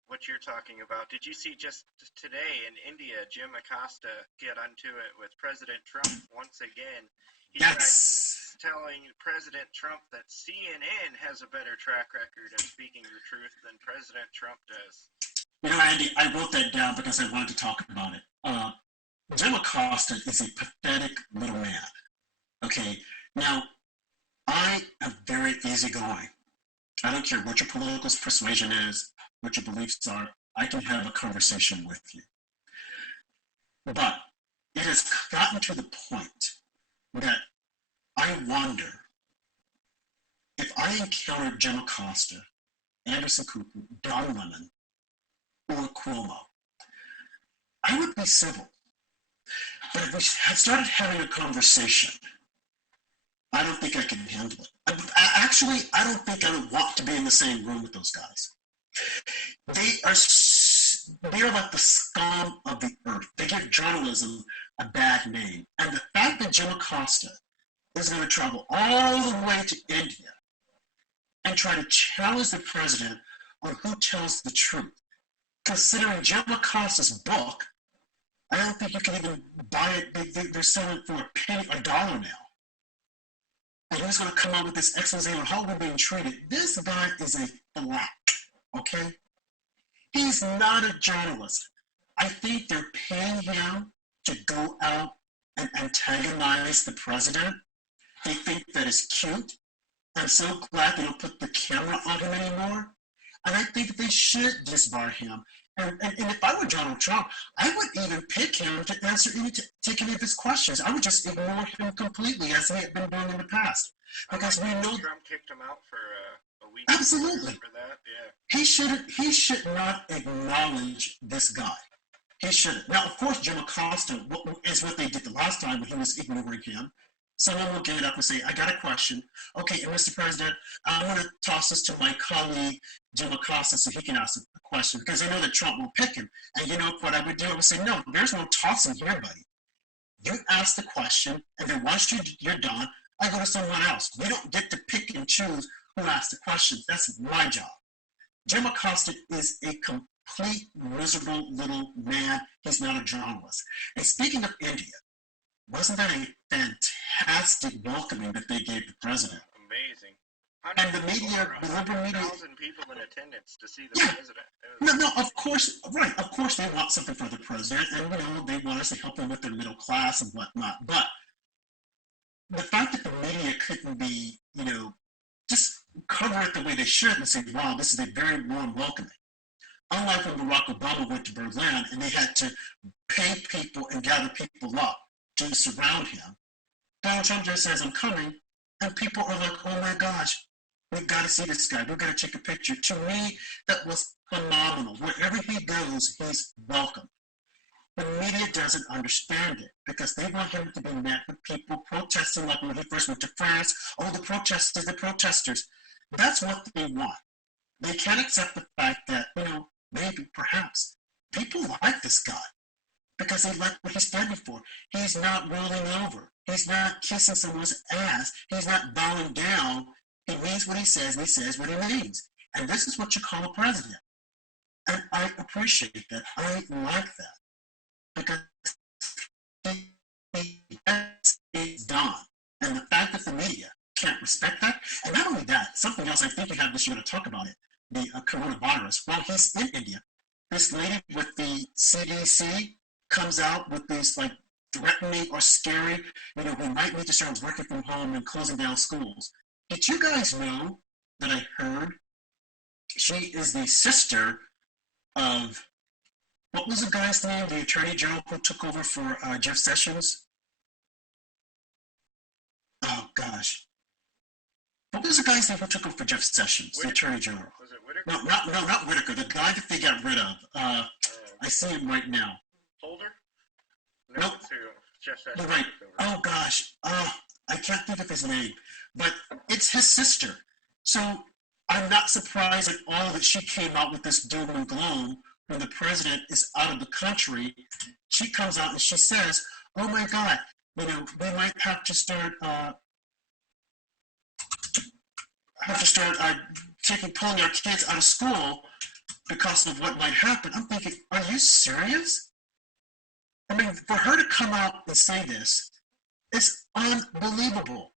what you're talking about. Did you see just today in India, Jim Acosta get onto it with President Trump once again? He's telling President Trump that CNN has a better track record of speaking the truth than President Trump does. You know, Andy, I wrote that down because I wanted to talk about it. Jim Acosta is a pathetic little man. Okay, now, I am very easygoing. I don't care what your political persuasion is, what your beliefs are. I can have a conversation with you. But it has gotten to the point that I wonder if I encountered Jim Acosta, Anderson Cooper, Don Lemon, or Cuomo, I would be civil. But if we have started having a conversation, I don't think I can handle it. I don't think I would want to be in the same room with those guys. They are like the scum of the earth. They give journalism a bad name. And the fact that Jim Acosta is going to travel all the way to India and try to challenge the president on who tells the truth, considering Jim Acosta's book, I don't think you can even buy it. They're selling it for $1 now. And he's going to come out with this expose on how we're being treated. This guy is a black, okay? He's not a journalist. I think they're paying him to go out and antagonize the president. They think that is cute. I'm so glad they don't put the camera on him anymore. And I think that they should disbar him. And if I were Donald Trump, I would even pick him to answer take any of his questions. I would just ignore him completely, as he had been doing in the past, because we know Trump kicked him out for a week. Absolutely. For that, yeah. He should not acknowledge this guy. He shouldn't. Now, of course, Jim Acosta is what they did the last time when he was ignoring him. Someone will get up and say, I got a question. Okay, and Mr. President, I'm going to toss this to my colleague, Jim Acosta, so he can ask the question, because I know that Trump will pick him. And you know what I would do? I would say, no, there's no tossing here, buddy. You ask the question, and then once you're done, I go to someone else. We don't get to pick and choose who asks the questions. That's my job. Jim Acosta is a complete miserable little man. He's not a journalist. And speaking of India, wasn't that a fantastic welcoming that they gave the president? Amazing. And the media, the liberal media, 100,000 people in attendance to see the president. No, of course, right. Of course, they want something for the president, and they want us to help them with their middle class and whatnot. But the fact that the media couldn't be, just cover it the way they should and say, "Wow, this is a very warm welcoming." Unlike when Barack Obama went to Berlin and they had to pay people and gather people up to surround him, Donald Trump just says, "I'm coming," and people are like, "Oh my gosh, we've got to see this guy. We've got to take a picture." To me, that was phenomenal. Wherever he goes, he's welcome. The media doesn't understand it because they want him to be met with people protesting, like when he first went to France. Oh, the protesters, the protesters. That's what they want. They can't accept the fact that, maybe, perhaps, people like this guy because they like what he standing for. He's not rolling over. He's not kissing someone's ass. He's not bowing down. He means what he says, and he says what he means. And this is what you call a president. And I appreciate that. I like that. Because it's done. And the fact that the media can't respect that, and not only that, something else I think you have this, you're going to talk about it, the coronavirus. While he's in India, this lady with the CDC comes out with these like threatening or scary, we might need to start working from home and closing down schools. Did you guys know that I heard she is the sister of, what was the guy's name, the attorney general who took over for Jeff Sessions? Oh, gosh. What was the guy's name who took over for Jeff Sessions, Whitaker. The attorney general? Was it Whitaker? No, not Whitaker. The guy that they got rid of. I see him right now. Holder? Nope. Jeff Sessions. You're right. Oh, gosh. I can't think of his name. But it's his sister. So I'm not surprised at all that she came out with this doom and gloom when the president is out of the country. She comes out and she says, "Oh my God, we might have to start pulling our kids out of school because of what might happen." I'm thinking, are you serious? I mean, for her to come out and say this, it's unbelievable.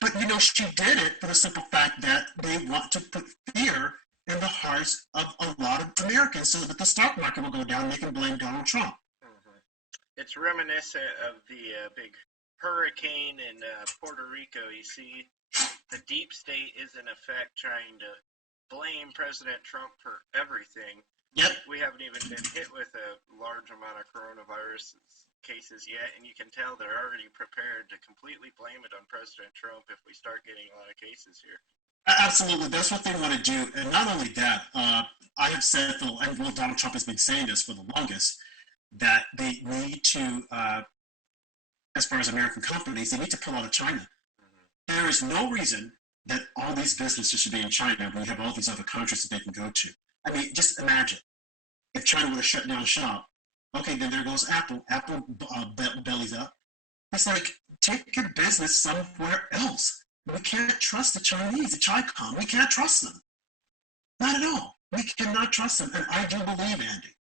But she did it for the simple fact that they want to put fear in the hearts of a lot of Americans so that the stock market will go down and they can blame Donald Trump. Mm-hmm. It's reminiscent of the big hurricane in Puerto Rico. You see, the deep state is in effect trying to blame President Trump for everything. Yep. We haven't even been hit with a large amount of coronavirus cases yet, and you can tell they're already prepared to completely blame it on President Trump if we start getting a lot of cases here. Absolutely, that's what they want to do. And not only that, I have said, and Donald Trump has been saying this for the longest, that they need to, as far as American companies, they need to pull out of China. Mm-hmm. There is no reason that all these businesses should be in China when you have all these other countries that they can go to. I mean, just imagine if China would have shut down shop. Okay, then there goes Apple. Apple bellies up. It's like, take your business somewhere else. We can't trust the Chinese, the Chi-Com. We can't trust them. Not at all. We cannot trust them. And I do believe, Andy,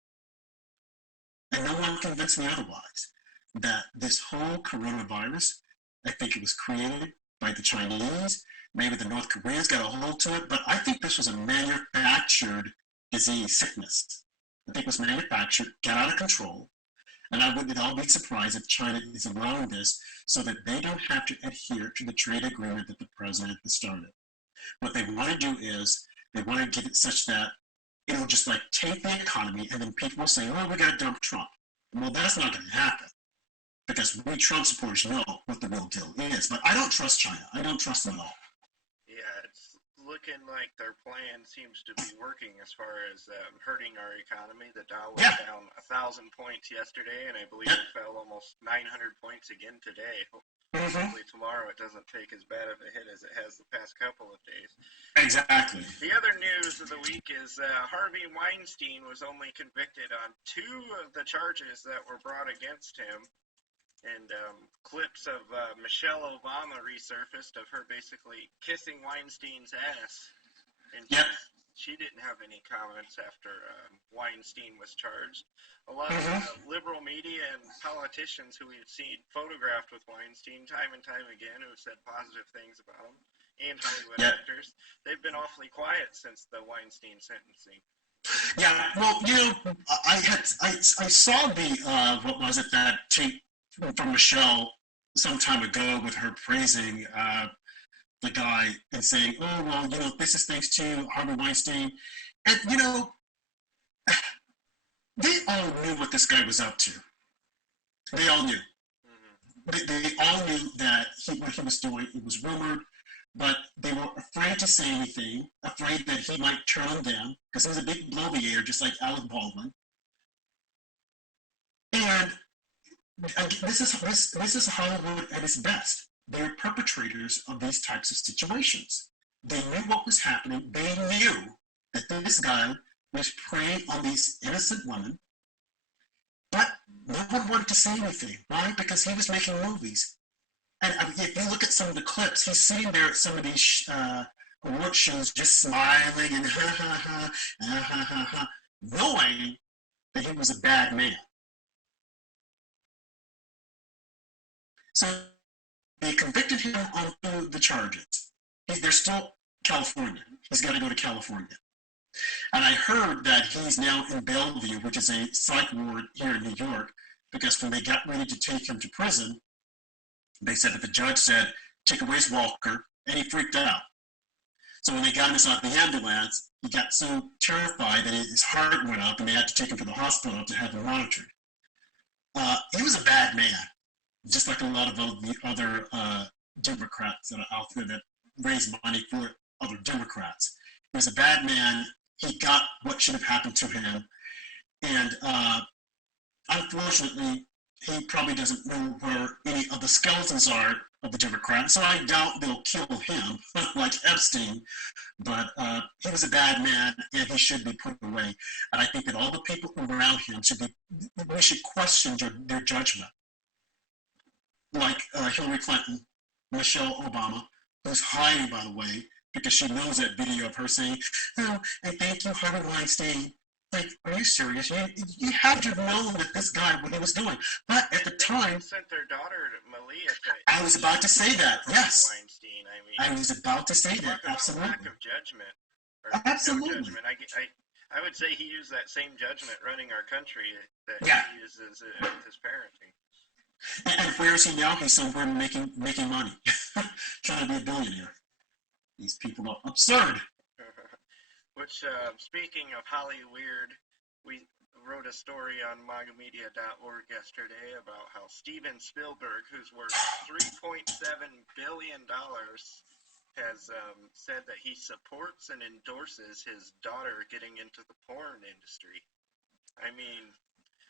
and no one convinced me otherwise, that this whole coronavirus, I think it was created by the Chinese. Maybe the North Koreans got a hold to it, but I think this was a manufactured disease, sickness. I think it was manufactured, got out of control, and I wouldn't at all be surprised if China is allowing this so that they don't have to adhere to the trade agreement that the president has started. What they want to do is they want to get it such that it'll just like take the economy, and then people will say, "Oh, we got to dump Trump." Well, that's not going to happen because we Trump supporters know what the real deal is. But I don't trust China. I don't trust them at all. Yeah, it's looking like their plan seems to be working as far as hurting our economy. The Dow was down 1,000 points yesterday, and I believe it fell almost 900 points again today. Hopefully tomorrow it doesn't take as bad of a hit as it has the past couple of days. Exactly. The other news of the week is Harvey Weinstein was only convicted on 2 of the charges that were brought against him. And clips of Michelle Obama resurfaced of her basically kissing Weinstein's ass. And she didn't have any comments after Weinstein was charged. A lot of liberal media and politicians who we've seen photographed with Weinstein time and time again who have said positive things about him. and Hollywood Yeah. actors. They've been awfully quiet since the Weinstein sentencing. Yeah, well, I saw the what was it, that tape from Michelle some time ago with her praising the guy and saying, oh well, this is thanks to Harvey Weinstein, and they all knew what this guy was up to. They all knew. They all knew that what he was doing. It was rumored, but they were afraid to say anything, afraid that he might turn on them, because he was a big bloviator, just like Alec Baldwin. And this is Hollywood at its best. They're perpetrators of these types of situations. They knew what was happening. They knew that this guy was preying on these innocent women, but no one wanted to say anything. Why? Because he was making movies. And if you look at some of the clips, he's sitting there at some of these award shows just smiling and ha ha ha, ha ha ha ha, knowing that he was a bad man. So they convicted him on the charges. They're still California. He's got to go to California. And I heard that he's now in Bellevue, which is a psych ward here in New York, because when they got ready to take him to prison, they said that the judge said, take away his walker, and he freaked out. So when they got him inside the ambulance, he got so terrified that his heart went up, and they had to take him to the hospital to have him monitored. He was a bad man, just like a lot of the other Democrats that are out there that raise money for other Democrats. He was a bad man. He got what should have happened to him. And unfortunately, he probably doesn't know where any of the skeletons are of the Democrats, so I doubt they'll kill him like Epstein. But he was a bad man, and he should be put away. And I think that all the people around him we should question their judgment. Like Hillary Clinton, Michelle Obama, who's hiding, by the way, because she knows that video of her saying, oh, and thank you, Harvey Weinstein. Like, are you serious? You have to have known that this guy, what he was doing. But at the time... sent their daughter, Malia, I was about to say that, yes. Weinstein. I was about to say that, absolutely. Lack of judgment. Absolutely. No judgment. I would say he used that same judgment running our country that he uses with his parenting. And where is he now? He's somewhere making money, trying to be a billionaire. These people are absurd. Which, speaking of Hollyweird, we wrote a story on magamedia.org yesterday about how Steven Spielberg, who's worth $3.7 billion, has said that he supports and endorses his daughter getting into the porn industry. I mean,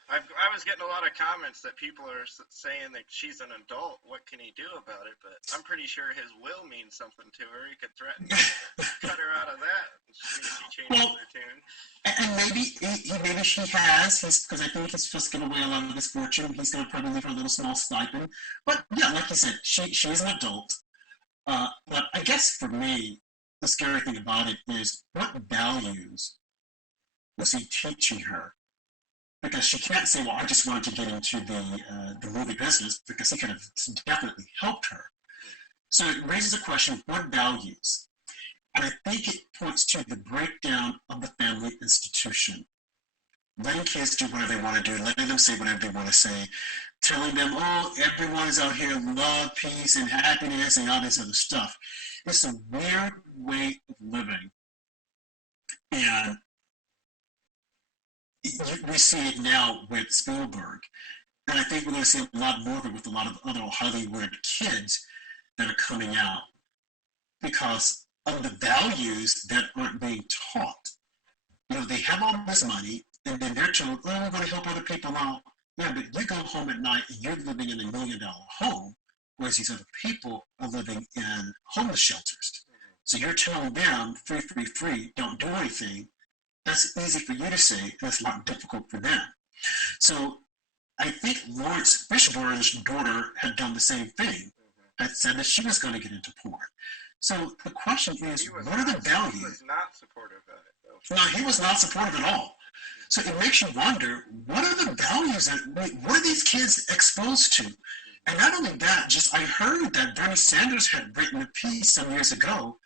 I was getting a lot of comments that people are saying that she's an adult. What can he do about it? But I'm pretty sure his will means something to her. He could threaten to cut her out of that. She changes her tune. And maybe she has. Because I think he's supposed to give away a lot of his fortune. He's going to probably leave her a little small stipend. But yeah, like you said, she is an adult. But I guess for me, the scary thing about it is what values was he teaching her? Because she can't say, well, I just wanted to get into the movie business, because he could have definitely helped her. So it raises a question, what values? And I think it points to the breakdown of the family institution. Letting kids do whatever they want to do, letting them say whatever they want to say, telling them, oh, everyone is out here love, peace, and happiness, and all this other stuff. It's a weird way of living. And we see it now with Spielberg. And I think we're going to see a lot more of it with a lot of other Hollywood kids that are coming out because of the values that aren't being taught. They have all this money, and then they're told, oh, we're going to help other people out. Yeah, but you go home at night and you're living in $1 million home, whereas these other people are living in homeless shelters. So you're telling them, free, free, free, don't do anything. That's easy for you to say, and it's a lot difficult for them. So I think Lawrence Fishburne's daughter had done the same thing, had said that she was going to get into porn. So the question is, what are the values? He was not supportive of it, though. No, he was not supportive at all. So it makes you wonder, what are the values, what are these kids exposed to? And not only that, just I heard that Bernie Sanders had written a piece some years ago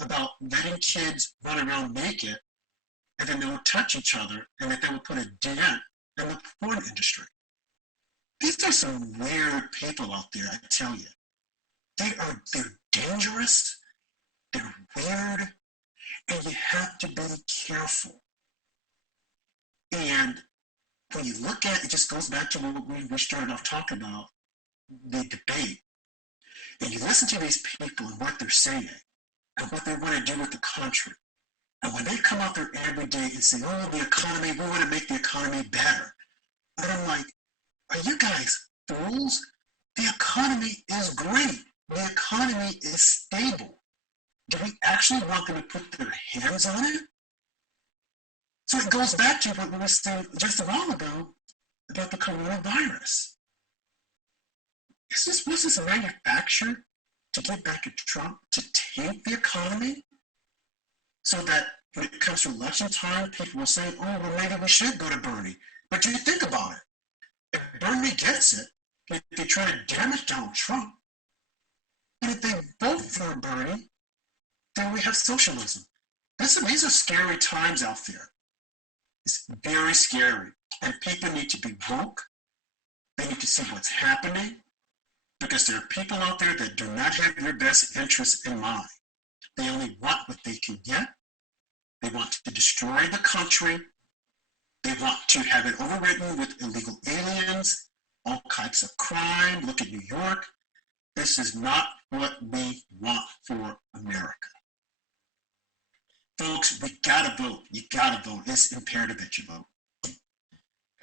about letting kids run around naked and then they would touch each other and that they would put a dent in the porn industry. These are some weird people out there, I tell you. They're dangerous, they're weird, and you have to be careful. And when you look at it, it just goes back to what we started off talking about, the debate. And you listen to these people and what they're saying and what they want to do with the country. And when they come out there every day and say, oh, the economy, we want to make the economy better. And I'm like, are you guys fools? The economy is great. The economy is stable. Do we actually want them to put their hands on it? So it goes back to what we were saying just a while ago about the coronavirus. Was this manufactured to get back at Trump to tank the economy so that when it comes to election time, people will say, oh, well, maybe we should go to Bernie. But you think about it. If Bernie gets it, if they try to damage Donald Trump, and if they vote for Bernie, then we have socialism. These are scary times out there. It's very scary. And people need to be woke. They need to see what's happening because there are people out there that do not have your best interests in mind. They only want what they can get. They want to destroy the country. They want to have it overwritten with illegal aliens, all types of crime. Look at New York. This is not what we want for America. Folks, we gotta vote. You gotta vote. It's imperative that you vote.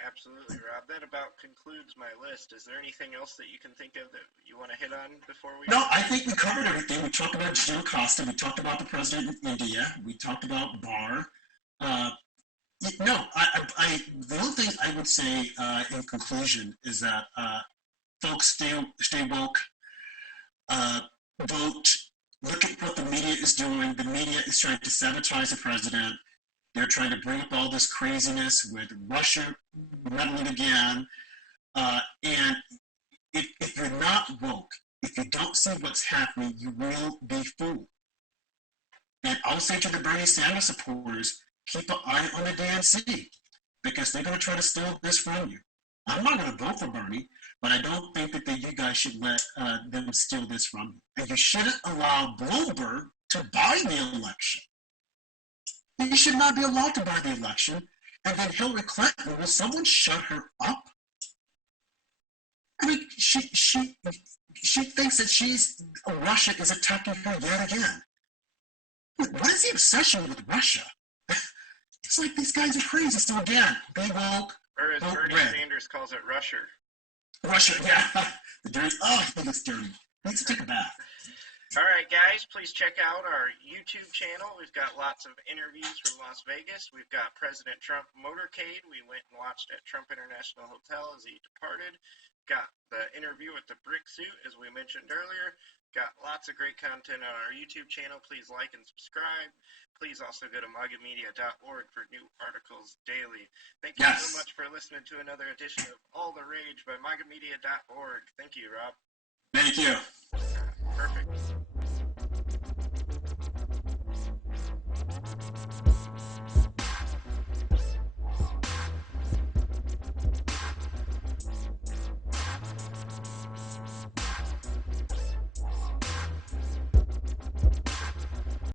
Absolutely, Rob. That about concludes my list. Is there anything else that you can think of that you want to hit on before we... No, I think we covered everything. We talked about Jim Acosta. We talked about the president of India. We talked about Barr. The only thing I would say in conclusion is that folks stay woke, vote, look at what the media is doing. The media is trying to sabotage the president. They're trying to bring up all this craziness with Russia meddling again. And if you're not woke, if you don't see what's happening, you will be fooled. And I'll say to the Bernie Sanders supporters, keep an eye on the DNC because they're going to try to steal this from you. I'm not going to vote for Bernie, but I don't think that you guys should let them steal this from you. And you shouldn't allow Bloomberg to buy the election. You should not be allowed to buy the election. And then Hillary Clinton, will someone shut her up? I mean, she thinks that Russia is attacking her yet again. What is the obsession with Russia? It's like these guys are crazy. So again, be woke. Or as Bernie Sanders calls it, Russia. Russia, yeah. The dirty. Oh, I think it's dirty. Needs to take a bath. All right, guys, please check out our YouTube channel. We've got lots of interviews from Las Vegas. We've got President Trump motorcade. We went and watched at Trump International Hotel as he departed. Got the interview with the brick suit, as we mentioned earlier. Got lots of great content on our YouTube channel. Please like and subscribe. Please also go to magamedia.org for new articles daily. Thank you so much for listening to another edition of All the Rage by magamedia.org. Thank you, Rob. Thank you. Perfect.